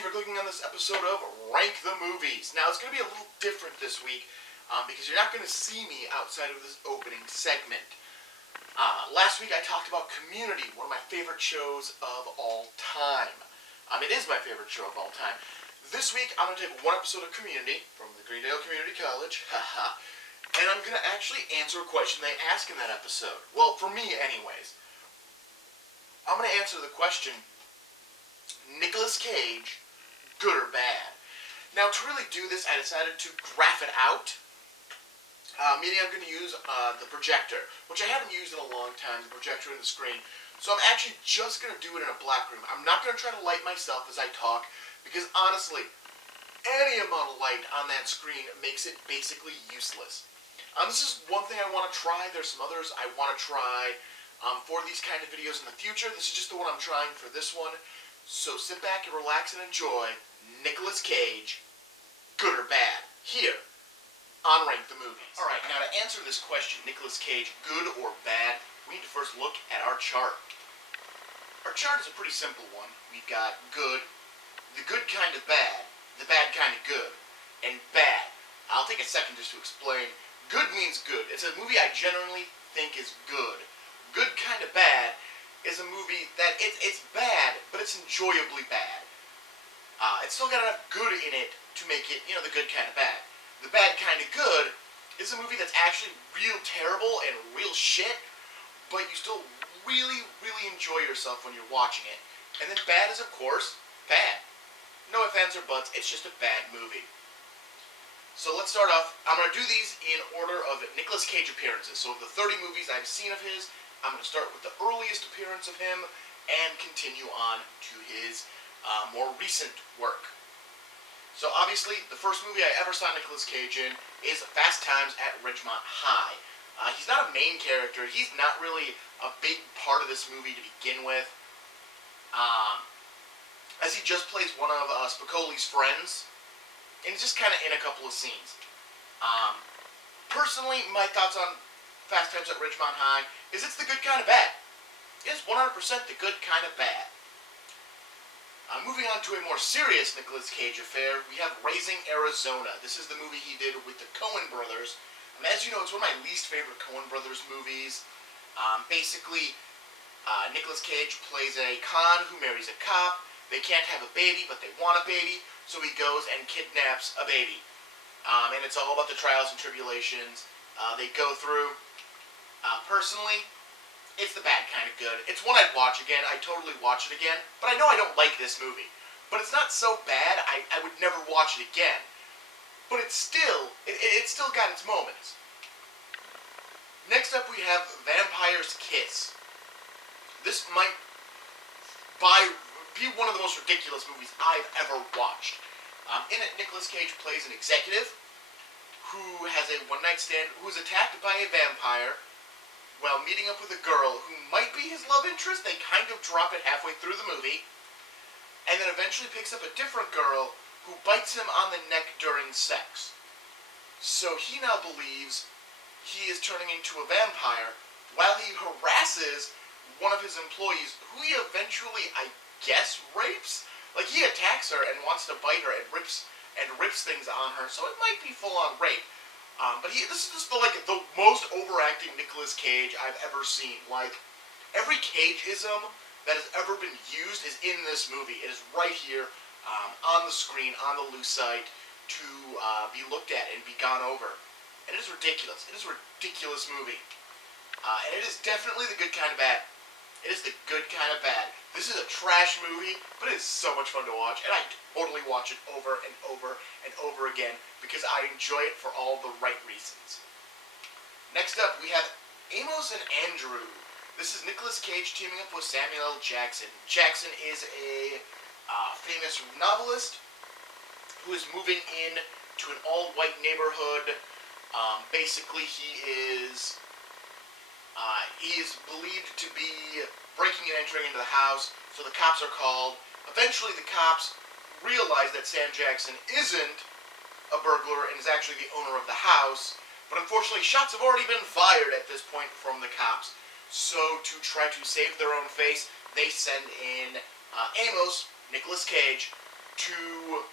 you for clicking on this episode of Rank the Movies. Now, it's going to be a little different this week because you're not going to see me outside of this opening segment. Last week I talked about Community, one of my favorite shows of all time. It is my favorite show of all time. This week I'm going to take one episode of Community from the Greendale Community College, and I'm going to actually answer a question they ask in that episode. Well, for me anyways. I'm going to answer the question, Nicolas Cage, good or bad? Now, to really do this, I decided to graph it out, meaning I'm going to use the projector, which I haven't used in a long time, the projector and the screen. So I'm actually just going to do it in a black room. I'm not going to try to light myself as I talk, because honestly, any amount of light on that screen makes it basically useless. This is one thing I want to try. There's some others I want to try for these kind of videos in the future. This is just the one I'm trying for this one. So sit back and relax and enjoy Nicolas Cage, good or bad, here on Rank the Movies. Alright, now to answer this question, Nicolas Cage, good or bad, we need to first look at our chart. Our chart is a pretty simple one. We've got good, the good kind of bad, the bad kind of good, and bad. I'll take a second just to explain. Good means good. It's a movie I generally think is good. Good kind of bad is a movie that it's bad, but it's enjoyably bad. It's still got enough good in it to make it, the good kind of bad. The bad kind of good is a movie that's actually real terrible and real shit, but you still really, really enjoy yourself when you're watching it. And then bad is, of course, bad. No ifs, ands, or buts, it's just a bad movie. So let's start off. I'm going to do these in order of Nicolas Cage appearances. So of the 30 movies I've seen of his, I'm going to start with the earliest appearance of him and continue on to his more recent work. So obviously, the first movie I ever saw Nicolas Cage in is Fast Times at Ridgemont High. He's not a main character. He's not really a big part of this movie to begin with, as he just plays one of Spicoli's friends, and he's just kind of in a couple of scenes. Personally, my thoughts on Fast Times at Ridgemont High is it's the good kind of bad. It's 100% the good kind of bad. Moving on to a more serious Nicolas Cage affair, we have Raising Arizona. This is the movie he did with the Coen brothers. As you know, it's one of my least favorite Coen brothers movies. Basically, Nicolas Cage plays a con who marries a cop. They can't have a baby, but they want a baby, so he goes and kidnaps a baby. And it's all about the trials and tribulations they go through. Personally, it's the bad kind of good. It's one I'd watch again. I'd totally watch it again. But I know I don't like this movie. But it's not so bad, I would never watch it again. But it's still got its moments. Next up we have Vampire's Kiss. This might be one of the most ridiculous movies I've ever watched. In it, Nicolas Cage plays an executive who has a one-night stand, who is attacked by a vampire while meeting up with a girl who might be his love interest. They kind of drop it halfway through the movie. And then eventually picks up a different girl who bites him on the neck during sex. So he now believes he is turning into a vampire while he harasses one of his employees, who he eventually, I guess, rapes? Like, he attacks her and wants to bite her and rips things on her, so it might be full-on rape. But this is just the most overacting Nicolas Cage I've ever seen. Like, every Cage-ism that has ever been used is in this movie. It is right here on the screen, on the Lucite, to be looked at and be gone over. And it is ridiculous. It is a ridiculous movie. And it is definitely the good kind of bad. It is the good kind of bad. This is a trash movie, but it is so much fun to watch, and I totally watch it over and over and over again because I enjoy it for all the right reasons. Next up, we have Amos and Andrew. This is Nicolas Cage teaming up with Samuel L. Jackson. Jackson is a famous novelist who is moving in to an all-white neighborhood. Basically, he is believed to be breaking and entering into the house, so the cops are called. Eventually, the cops realize that Sam Jackson isn't a burglar and is actually the owner of the house, but unfortunately, shots have already been fired at this point from the cops. So, to try to save their own face, they send in Amos, Nicolas Cage, to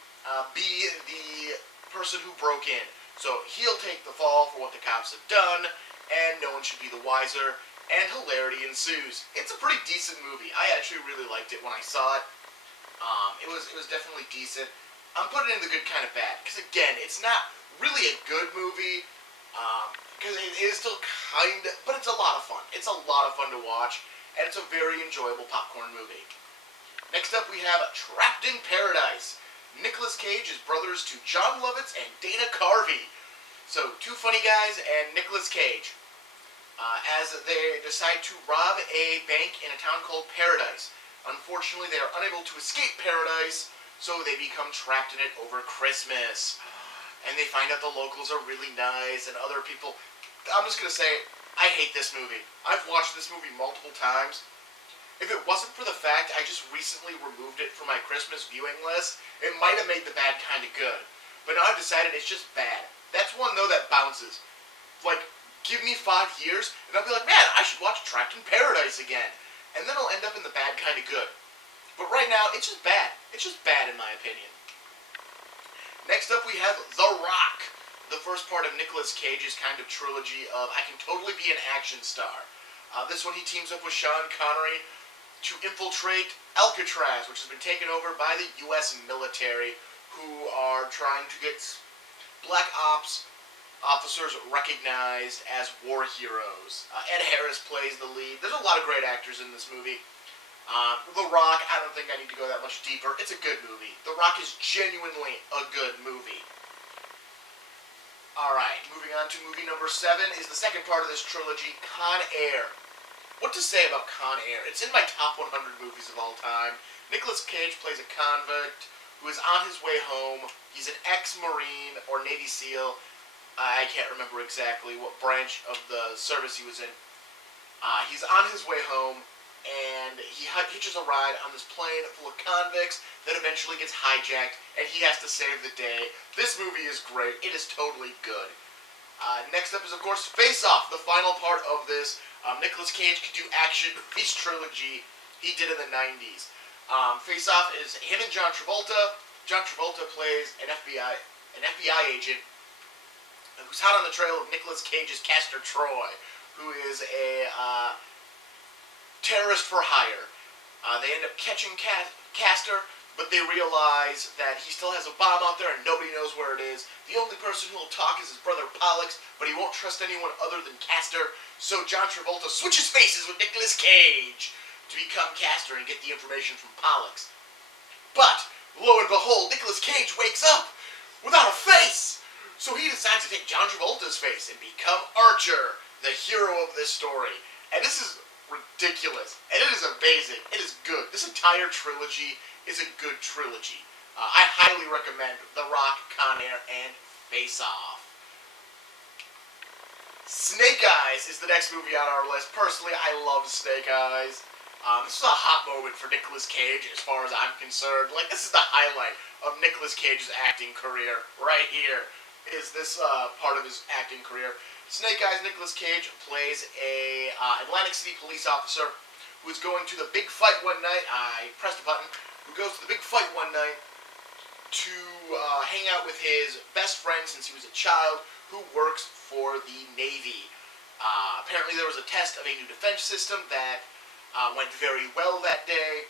be the person who broke in. So he'll take the fall for what the cops have done, and no one should be the wiser, and hilarity ensues. It's a pretty decent movie. I actually really liked it when I saw it. It was definitely decent. I'm putting it in the good kind of bad, because again, it's not really a good movie, because it is still kind of, but it's a lot of fun. It's a lot of fun to watch, and it's a very enjoyable popcorn movie. Next up, we have Trapped in Paradise. Nicolas Cage is brothers to Jon Lovitz and Dana Carvey. So, two funny guys and Nicolas Cage. As they decide to rob a bank in a town called Paradise. Unfortunately, they are unable to escape Paradise, so they become trapped in it over Christmas. And they find out the locals are really nice and other people. I'm just going to say, I hate this movie. I've watched this movie multiple times. If it wasn't for the fact I just recently removed it from my Christmas viewing list, it might have made the bad kind of good. But now I've decided it's just bad. That's one, though, that bounces. Like, give me 5 years, and I'll be like, man, I should watch Trapped in Paradise again. And then I'll end up in the bad kind of good. But right now, it's just bad. It's just bad, in my opinion. Next up, we have The Rock. The first part of Nicolas Cage's kind of trilogy of I can totally be an action star. This one, he teams up with Sean Connery to infiltrate Alcatraz, which has been taken over by the U.S. military, who are trying to get black ops officers recognized as war heroes. Ed Harris plays the lead. There's a lot of great actors in this movie. The Rock, I don't think I need to go that much deeper. It's a good movie. The Rock is genuinely a good movie. Alright, moving on to movie number 7 is the second part of this trilogy, Con Air. What to say about Con Air? It's in my top 100 movies of all time. Nicolas Cage plays a convict who is on his way home. He's an ex-Marine or Navy SEAL. I can't remember exactly what branch of the service he was in. He's on his way home, and he hitches a ride on this plane full of convicts that eventually gets hijacked, and he has to save the day. This movie is great. It is totally good. Next up is, of course, Face Off, the final part of this. Nicolas Cage could do action movies trilogy he did in the 90s. Face Off is him and John Travolta. John Travolta plays an FBI agent who's hot on the trail of Nicolas Cage's Castor Troy, who is a terrorist for hire. They end up catching Castor, but they realize that he still has a bomb out there and nobody knows where it is. The only person who will talk is his brother Pollux, but he won't trust anyone other than Castor. So John Travolta switches faces with Nicolas Cage to become Castor and get the information from Pollux. But, lo and behold, Nicolas Cage wakes up without a face! So he decides to take John Travolta's face and become Archer, the hero of this story. And this is ridiculous. And it is amazing. It is good. This entire trilogy is a good trilogy. I highly recommend The Rock, Con Air, and Face Off. Snake Eyes is the next movie on our list. Personally, I love Snake Eyes. This is a hot moment for Nicolas Cage as far as I'm concerned. Like, this is the highlight of Nicolas Cage's acting career. Right here is this part of his acting career. Snake Eyes, Nicolas Cage plays a Atlantic City police officer who is going to the big fight one night. I pressed a button. Who goes to the big fight one night to hang out with his best friend since he was a child, who works for the Navy. Apparently there was a test of a new defense system that went very well that day.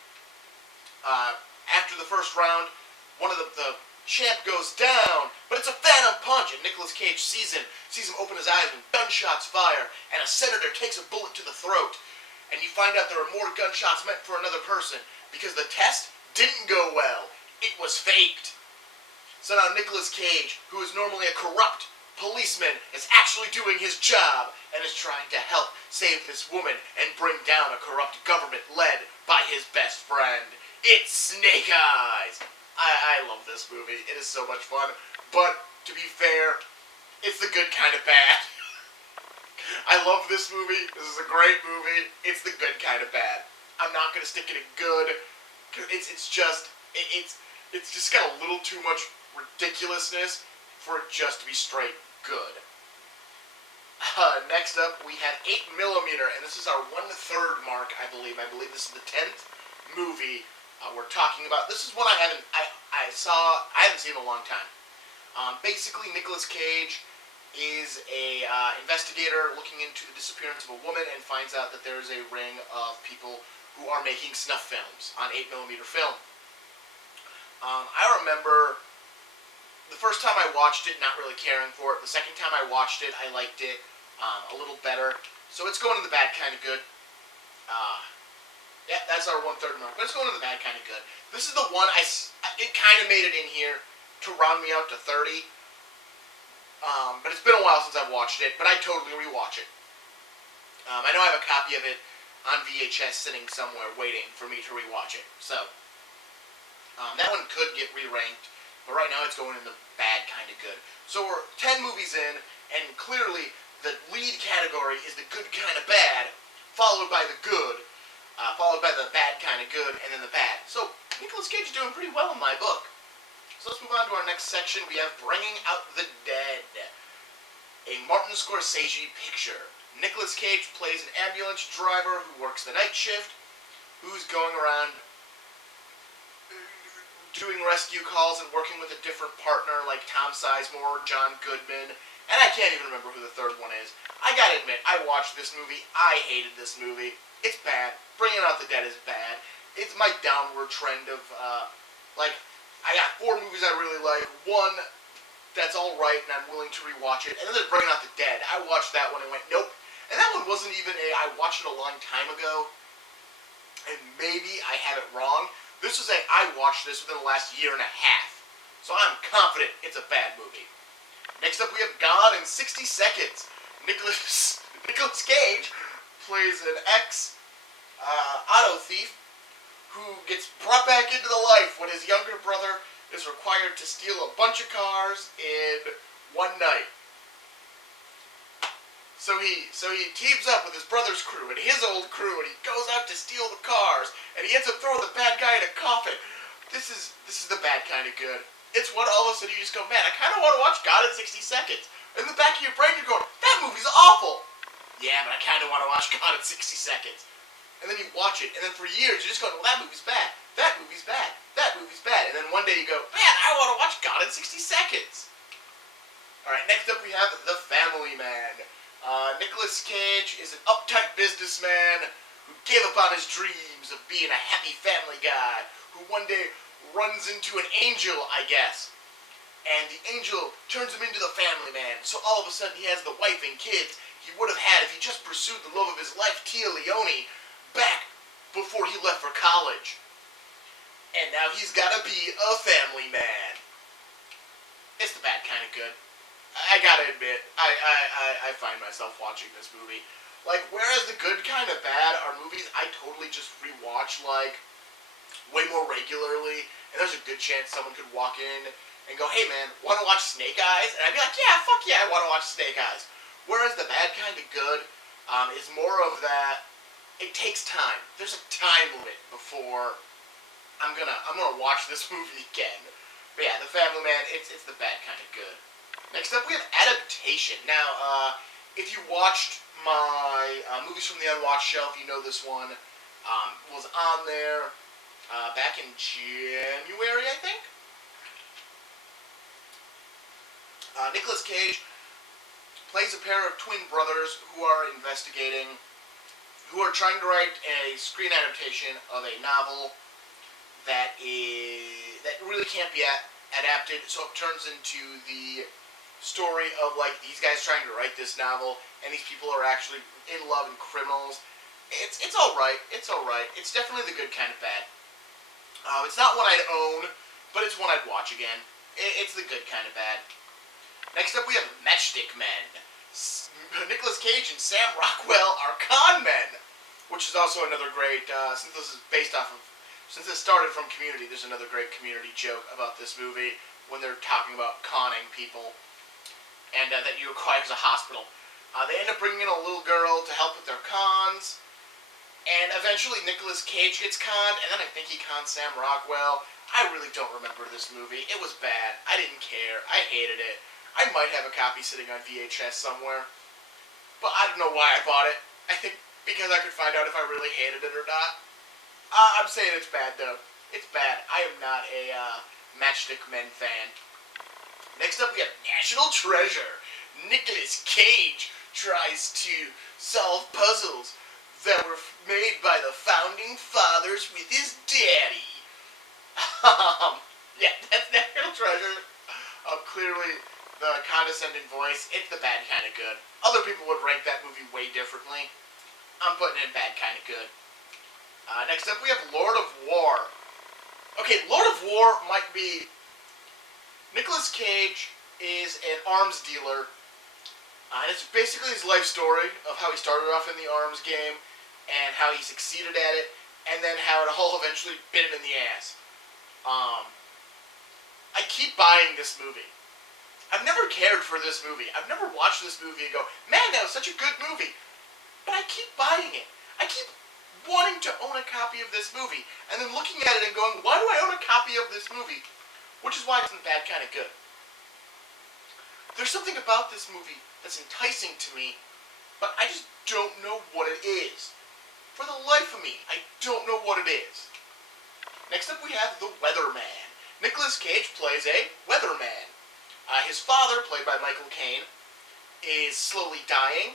After the first round, one of the champ goes down, but it's a phantom punch, and Nicolas Cage sees him open his eyes when gunshots fire, and a senator takes a bullet to the throat. And you find out there are more gunshots meant for another person, because the test didn't go well. It was faked. So now Nicolas Cage, who is normally a corrupt policeman, is actually doing his job and is trying to help save this woman and bring down a corrupt government led by his best friend. It's Snake Eyes. I love this movie. It is so much fun. But, to be fair, it's the good kind of bad. I love this movie. This is a great movie. It's the good kind of bad. I'm not going to stick it in good. It's just got a little too much ridiculousness for it just to be straight good. Next up, we have 8mm, and this is our 1/3 mark, I believe. I believe this is the 10th movie we're talking about. This is one I I haven't seen it in a long time. Basically, Nicolas Cage is a investigator looking into the disappearance of a woman and finds out that there is a ring of people who are making snuff films on 8mm film. I remember the first time I watched it not really caring for it. The second time I watched it, I liked it a little better. So it's going to the bad kind of good. Yeah, that's our 1/3 mark. But it's going to the bad kind of good. This is the one it kind of made it in here to round me out to 30. But it's been a while since I've watched it, but I totally rewatch it. I know I have a copy of it on VHS sitting somewhere waiting for me to rewatch it. So, that one could get re-ranked, but right now it's going in the bad kind of good. So we're 10 movies in, and clearly the lead category is the good kind of bad, followed by the good, followed by the bad kind of good, and then the bad. So Nicolas Cage is doing pretty well in my book. So let's move on to our next section. We have Bringing Out the Dead, a Martin Scorsese picture. Nicolas Cage plays an ambulance driver who works the night shift, who's going around doing rescue calls and working with a different partner like Tom Sizemore, John Goodman, and I can't even remember who the third one is. I gotta admit, I watched this movie. I hated this movie. It's bad. Bringing Out the Dead is bad. It's my downward trend of, I got 4 movies I really like. One that's alright and I'm willing to rewatch it. And then there's Bringing Out the Dead. I watched that one and went, nope. And that one wasn't even I watched it a long time ago. And maybe I have it wrong. This was I watched this within the last year and a half. So I'm confident it's a bad movie. Next up we have Gone in 60 Seconds. Nicolas Cage plays an ex-auto thief who gets brought back into the life when his younger brother is required to steal a bunch of cars in one night. So he teams up with his brother's crew and his old crew, and he goes out to steal the cars, and he ends up throwing the bad guy in a coffin. This is the bad kind of good. It's what all of a sudden you just go, man, I kind of want to watch Gone in 60 Seconds. In the back of your brain you're going, that movie's awful. Yeah, but I kind of want to watch Gone in 60 Seconds. And then you watch it, and then for years you're just going, well, that movie's bad. That movie's bad. That movie's bad. And then one day you go, man, I want to watch Gone in 60 Seconds. Alright, next up we have The Family Man. Nicolas Cage is an uptight businessman who gave up on his dreams of being a happy family guy, who one day runs into an angel, I guess. And the angel turns him into the family man, so all of a sudden he has the wife and kids he would have had if he just pursued the love of his life, Tia Leone, back before he left for college. And now he's gotta be a family man. It's the bad kind of good. I gotta admit, I find myself watching this movie. Like, whereas the good kind of bad are movies I totally just rewatch, like, way more regularly, and there's a good chance someone could walk in and go, hey man, wanna watch Snake Eyes? And I'd be like, yeah, fuck yeah, I wanna watch Snake Eyes. Whereas the bad kind of good is more of that, it takes time. There's a time limit before I'm gonna watch this movie again. But yeah, The Family Man, it's the bad kind of good. Next up, we have Adaptation. Now, if you watched my Movies from the Unwatched Shelf, you know this one was on there back in January, I think. Nicolas Cage plays a pair of twin brothers who are trying to write a screen adaptation of a novel that really can't be adapted, so it turns into the story of, like, these guys trying to write this novel, and these people are actually in love and criminals. It's alright. It's alright. It's definitely the good kind of bad. It's not one I'd own, but it's one I'd watch again. It's the good kind of bad. Next up, we have Matchstick Men. Nicolas Cage and Sam Rockwell are con men, which is also another great, since this started from Community, there's another great Community joke about this movie when they're talking about conning people, and that you requires a hospital. They end up bringing in a little girl to help with their cons, and eventually Nicolas Cage gets conned, and then I think he cons Sam Rockwell. I really don't remember this movie. It was bad. I didn't care. I hated it. I might have a copy sitting on VHS somewhere, but I don't know why I bought it. I think because I could find out if I really hated it or not. I'm saying it's bad, though. It's bad. I am not a Matchstick Men fan. Next up, we have National Treasure. Nicolas Cage tries to solve puzzles that were made by the founding fathers with his daddy. Yeah, that's National Treasure. Clearly, the condescending voice, it's the bad kind of good. Other people would rank that movie way differently. I'm putting it in bad kind of good. Next up, we have Lord of War. Okay, Lord of War might be... Nicolas Cage is an arms dealer. And it's basically his life story of how he started off in the arms game and how he succeeded at it, and then how it all eventually bit him in the ass. I keep buying this movie. I've never cared for this movie. I've never watched this movie and go, man, that was such a good movie. But I keep buying it. I keep wanting to own a copy of this movie, and then looking at it and going, why do I own a copy of this movie? Which is why it's in bad kind of good. There's something about this movie that's enticing to me, but I just don't know what it is. For the life of me, I don't know what it is. Next up we have The Weatherman. Nicolas Cage plays a weatherman. His father, played by Michael Caine, is slowly dying.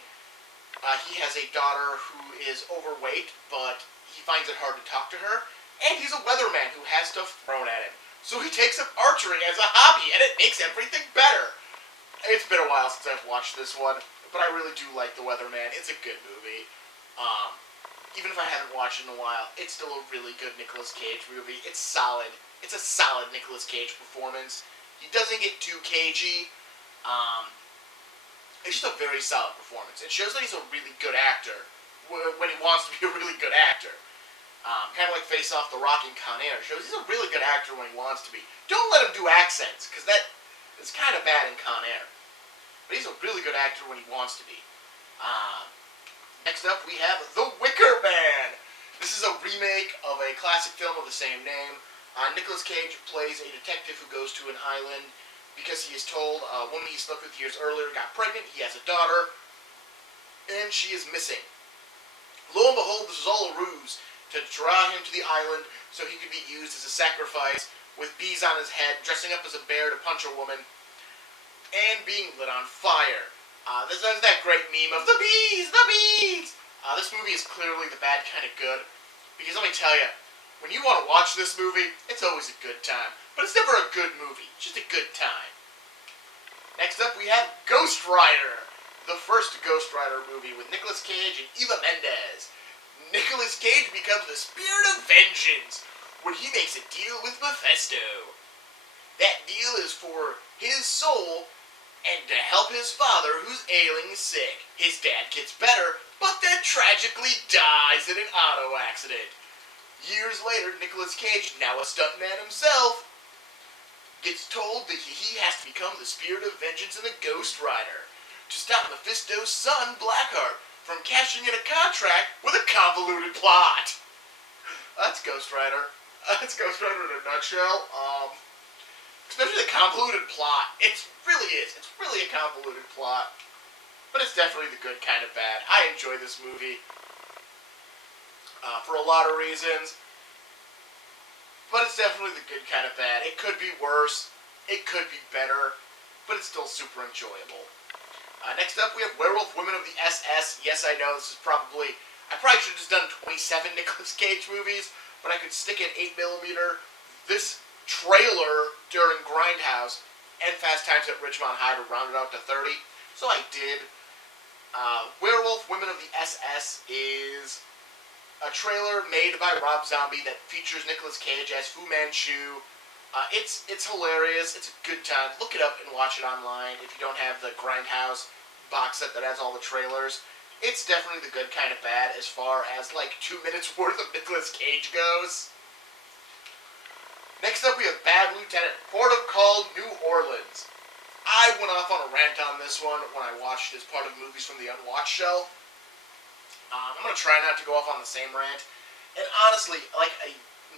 He has a daughter who is overweight, but he finds it hard to talk to her. And he's a weatherman who has stuff thrown at him. So he takes up archery as a hobby, and it makes everything better. It's been a while since I've watched this one, but I really do like The Weatherman. It's a good movie. Even if I haven't watched it in a while, it's still a really good Nicolas Cage movie. It's solid. It's a solid Nicolas Cage performance. He doesn't get too cagey. It's just a very solid performance. It shows that he's a really good actor when he wants to be a really good actor. Kind of like Face Off, The Rock, and Con Air. Shows he's a really good actor when he wants to be. Don't let him do accents, because that is kind of bad in Con Air. But he's a really good actor when he wants to be. Next up, we have The Wicker Man. This is a remake of a classic film of the same name. Nicolas Cage plays a detective who goes to an island because he is told a woman he slept with years earlier got pregnant. He has a daughter, and she is missing. Lo and behold, this is all a ruse to draw him to the island so he could be used as a sacrifice with bees on his head, dressing up as a bear to punch a woman, and being lit on fire. There's that great meme of the bees, the bees! This movie is clearly the bad kind of good, because let me tell you, when you want to watch this movie, it's always a good time. But it's never a good movie, it's just a good time. Next up we have Ghost Rider, the first Ghost Rider movie with Nicolas Cage and Eva Mendes. Nicolas Cage becomes the spirit of vengeance when he makes a deal with Mephisto. That deal is for his soul and to help his father, who's ailing sick. His dad gets better, but then tragically dies in an auto accident. Years later, Nicolas Cage, now a stuntman himself, gets told that he has to become the spirit of vengeance in the Ghost Rider to stop Mephisto's son, Blackheart, from cashing in a contract with a convoluted plot. That's Ghost Rider. That's Ghost Rider in a nutshell. Especially the convoluted plot. It really is. It's really a convoluted plot. But it's definitely the good kind of bad. I enjoy this movie. For a lot of reasons. But it's definitely the good kind of bad. It could be worse. It could be better. But it's still super enjoyable. Next up, we have Werewolf Women of the SS. Yes, I know, this is probably... I probably should have just done 27 Nicolas Cage movies, but I could stick in 8mm. This trailer during Grindhouse and Fast Times at Ridgemont High to round it out to 30. So I did. Werewolf Women of the SS is a trailer made by Rob Zombie that features Nicolas Cage as Fu Manchu. It's hilarious. It's a good time. Look it up and watch it online if you don't have the Grindhouse box set that has all the trailers. It's definitely the good kind of bad as far as like 2 minutes worth of Nicolas Cage goes. Next up we have Bad Lieutenant, Port of Call, New Orleans. I went off on a rant on this one when I watched it as part of movies from the Unwatched shelf. I'm going to try not to go off on the same rant. And honestly,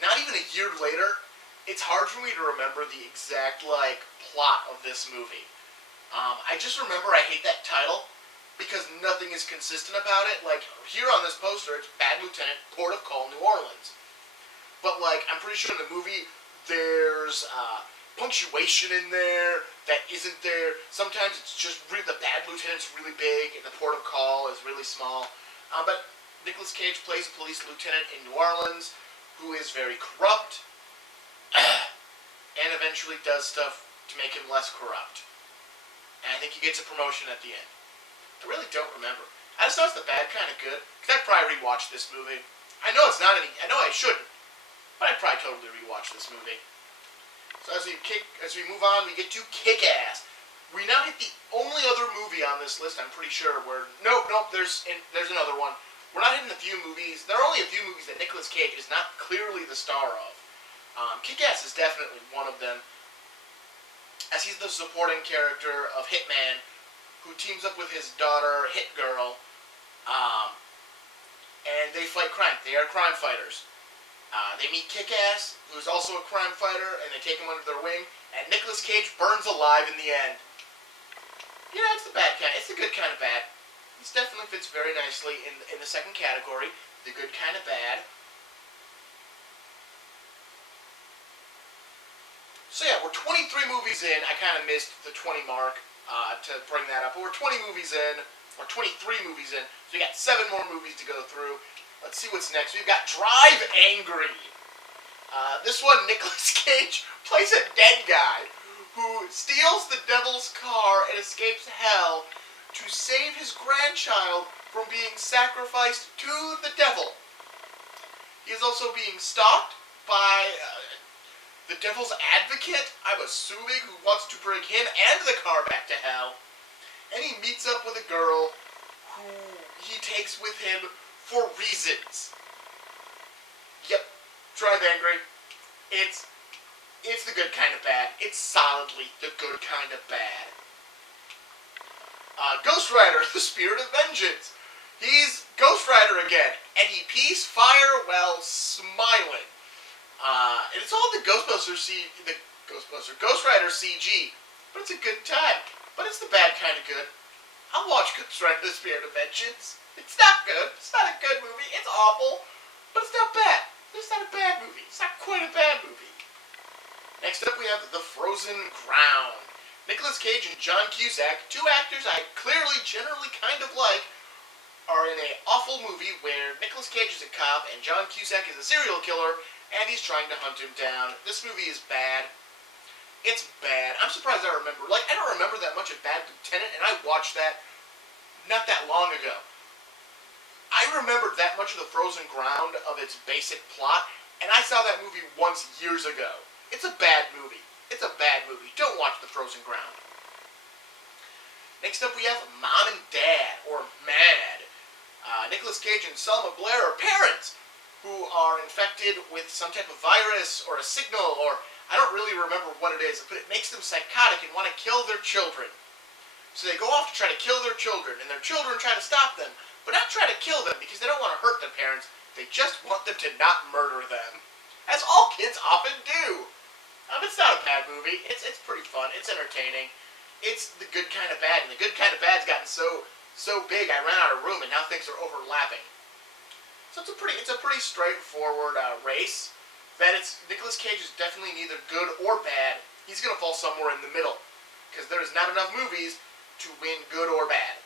not even a year later, it's hard for me to remember the exact, plot of this movie. I just remember I hate that title because nothing is consistent about it. Like, here on this poster, it's Bad Lieutenant, Port of Call, New Orleans. But, I'm pretty sure in the movie, There's punctuation in there that isn't there. Sometimes it's just the bad lieutenant's really big and the port of call is really small. But Nicolas Cage plays a police lieutenant in New Orleans who is very corrupt and eventually does stuff to make him less corrupt. And I think he gets a promotion at the end. I really don't remember. I just know it's the bad kind of good, because I'd probably rewatch this movie. I know it's not any, I know I shouldn't, but I'd probably totally rewatch this movie. So as we move on, we get to Kick-Ass. We now hit the only other movie on this list, I'm pretty sure, where, nope, there's another one. We're not hitting a few movies, there are only a few movies that Nicolas Cage is not clearly the star of. Kick-Ass is definitely one of them, as he's the supporting character of Hitman, who teams up with his daughter, Hit Girl, and they fight crime. They are crime fighters. They meet Kick-Ass, who's also a crime fighter, and they take him under their wing, and Nicolas Cage burns alive in the end. You know, it's the bad kind. It's the good kind of bad. This definitely fits very nicely in the second category, the good kind of bad. So yeah, we're 23 movies in. I kind of missed the 20 mark to bring that up. But we're 20 movies in, or 23 movies in, so we got 7 more movies to go through. Let's see what's next. We've got Drive Angry. This one, Nicolas Cage plays a dead guy who steals the devil's car and escapes hell to save his grandchild from being sacrificed to the devil. He is also being stalked by the devil's advocate, I'm assuming, who wants to bring him and the car back to hell. And he meets up with a girl who he takes with him for reasons. Yep, Drive Angry. It's the good kind of bad. It's solidly the good kind of bad. Ghost Rider, The Spirit of Vengeance. He's Ghost Rider again. And he pees fire while smiling. And it's all the Ghost Rider CG. But it's a good time. But it's the bad kind of good. I'll watch Ghost Rider, The Spirit of Vengeance. It's not good. It's not a good movie. It's awful. But it's not bad. It's not a bad movie. It's not quite a bad movie. Next up we have The Frozen Ground. Nicolas Cage and John Cusack, 2 actors I clearly generally kind of like, are in an awful movie where Nicolas Cage is a cop and John Cusack is a serial killer and he's trying to hunt him down. This movie is bad. It's bad. I'm surprised I remember. I don't remember that much of Bad Lieutenant, and I watched that not that long ago. I remembered that much of The Frozen Ground of its basic plot, and I saw that movie once years ago. It's a bad movie. It's a bad movie. Don't watch The Frozen Ground. Next up we have Mom and Dad, or MAD. Nicolas Cage and Selma Blair are parents who are infected with some type of virus or a signal, or I don't really remember what it is, but it makes them psychotic and want to kill their children. So they go off to try to kill their children, and their children try to stop them, but not try to kill them because they don't want to hurt their parents. They just want them to not murder them. As all kids often do. It's not a bad movie. It's pretty fun. It's entertaining. It's the good kind of bad, and the good kind of bad's gotten so big I ran out of room, and now things are overlapping. So it's a pretty straightforward race. That Nicolas Cage is definitely neither good or bad. He's gonna fall somewhere in the middle because there is not enough movies to win good or bad.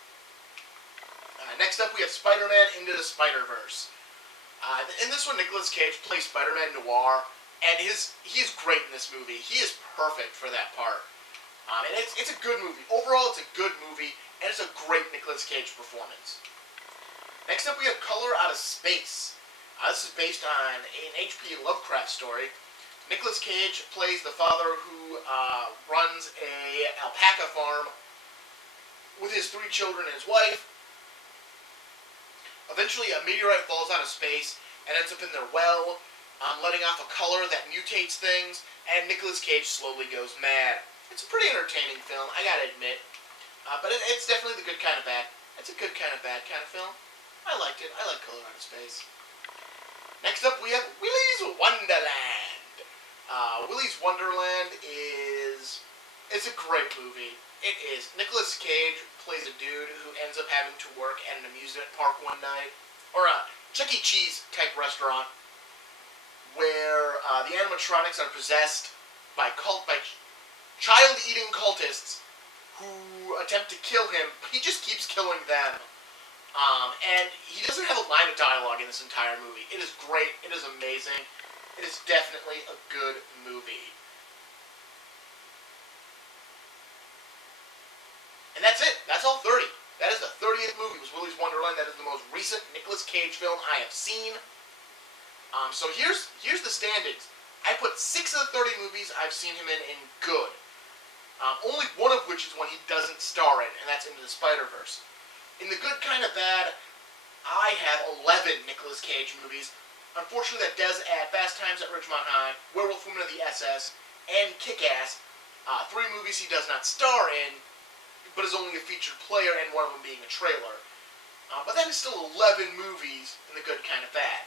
Next up, we have Spider-Man Into the Spider-Verse. In this one, Nicolas Cage plays Spider-Man Noir, and he's great in this movie. He is perfect for that part. And it's a good movie. Overall, it's a good movie, and it's a great Nicolas Cage performance. Next up, we have Color Out of Space. This is based on an H.P. Lovecraft story. Nicolas Cage plays the father who runs a alpaca farm with his 3 children and his wife. Eventually, a meteorite falls out of space and ends up in their well, letting off a color that mutates things, and Nicolas Cage slowly goes mad. It's a pretty entertaining film, I gotta admit. But it's definitely the good kind of bad. It's a good kind of bad kind of film. I liked it. I like Color Out of Space. Next up, we have Willy's Wonderland. Willy's Wonderland it's a great movie. It is. Nicolas Cage plays a dude who ends up having to work at an amusement park one night, or a Chuck E. Cheese type restaurant, where the animatronics are possessed by child-eating cultists who attempt to kill him. He just keeps killing them. And he doesn't have a line of dialogue in this entire movie. It is great. It is amazing. It is definitely a good movie. And that's it. That's all 30. That is the 30th movie. It was Willy's Wonderland. That is the most recent Nicolas Cage film I have seen. So here's the standings. I put 6 of the 30 movies I've seen him in good. Only one of which is one he doesn't star in, and that's Into the Spider-Verse. In the good, kind of bad, I have 11 Nicolas Cage movies. Unfortunately, that does add Fast Times at Ridgemont High, Werewolf Woman of the SS, and Kick-Ass. 3 movies he does not star in, but is only a featured player, and one of them being a trailer. But that is still 11 movies in the good, kind of bad.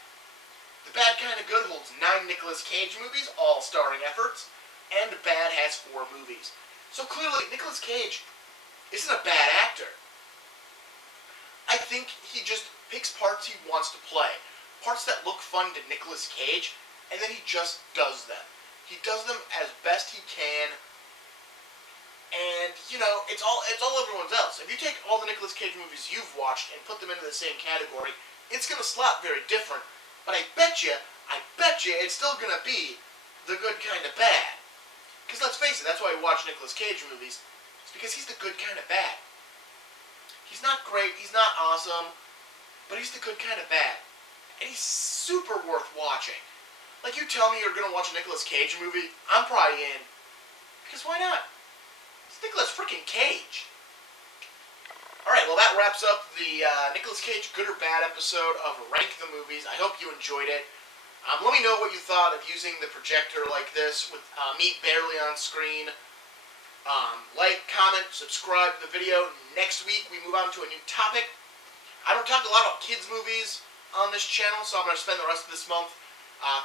The bad, kind of good holds 9 Nicolas Cage movies, all starring efforts, and bad has 4 movies. So clearly, Nicolas Cage isn't a bad actor. I think he just picks parts he wants to play. Parts that look fun to Nicolas Cage, and then he just does them. He does them as best he can, and, you know, it's all everyone's else. If you take all the Nicolas Cage movies you've watched and put them into the same category, it's going to slot very different. But I bet you, it's still going to be the good, kind of bad. Because let's face it, that's why we watch Nicolas Cage movies. It's because he's the good, kind of bad. He's not great, he's not awesome, but he's the good, kind of bad. And he's super worth watching. Like, you tell me you're going to watch a Nicolas Cage movie, I'm probably in. Because why not? It's Nicolas freaking Cage. Alright, well that wraps up the Nicolas Cage good or bad episode of Rank the Movies. I hope you enjoyed it. Let me know what you thought of using the projector like this with me barely on screen. Like, comment, subscribe to the video. Next week we move on to a new topic. I don't talk a lot about kids movies on this channel, so I'm going to spend the rest of this month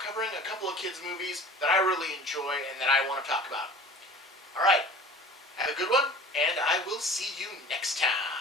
covering a couple of kids movies that I really enjoy and that I want to talk about. Alright, have a good one, and I will see you next time.